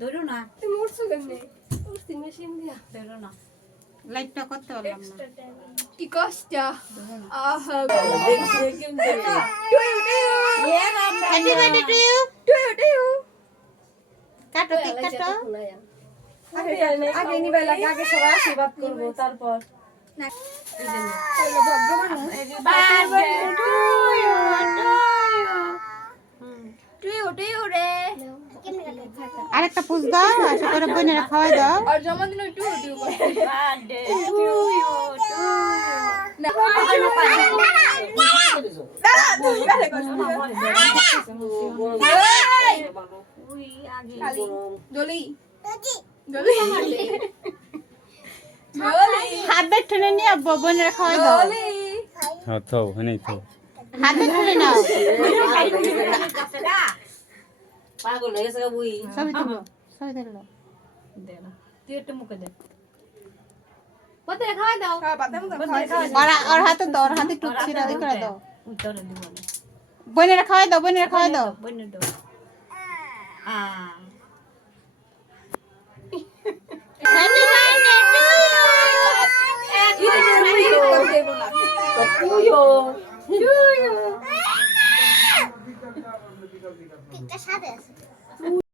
ধরো না তুমি উঠছো কেমনে? উঠছি মেশিন দিয়া। ধরো না লাইটটা করতে পারলাম না কি কষ্ট। ধরো না আহা দেখছি কেমন করে হ্যাপি বার্থডে টু ইউ টুয়ু কাটো কেক কাটো আগে নিবাই লাগে আগে সবাই আশীর্বাদ করবো তারপর টুয়ু রে। আরেকটা পুষ দাও আশা করে বোনেরা খাওয়াই দাও আর জন্মদিন টুয়ু করে। Birthday to you jolly jolly হাত বের ঠেলে নিয়ে বোনেরা খাওয়াই দাও জলি হ্যাঁ তো হনেই তো হাত বের ঠেলে নাও পাগল হয়ে গেছে বুই ছবি তুলো দে না তুই একটু মুখে দে পতে খাওয়াই দাও। ওর হাতে দাও ওর হাতে টুক ছিড়া দিয়ে করে দাও বোনেরা খাওয়াই দাও বোনের দাও হ্যাপি বার্থডে টু ইউ তুইও একটা সাথে আছে।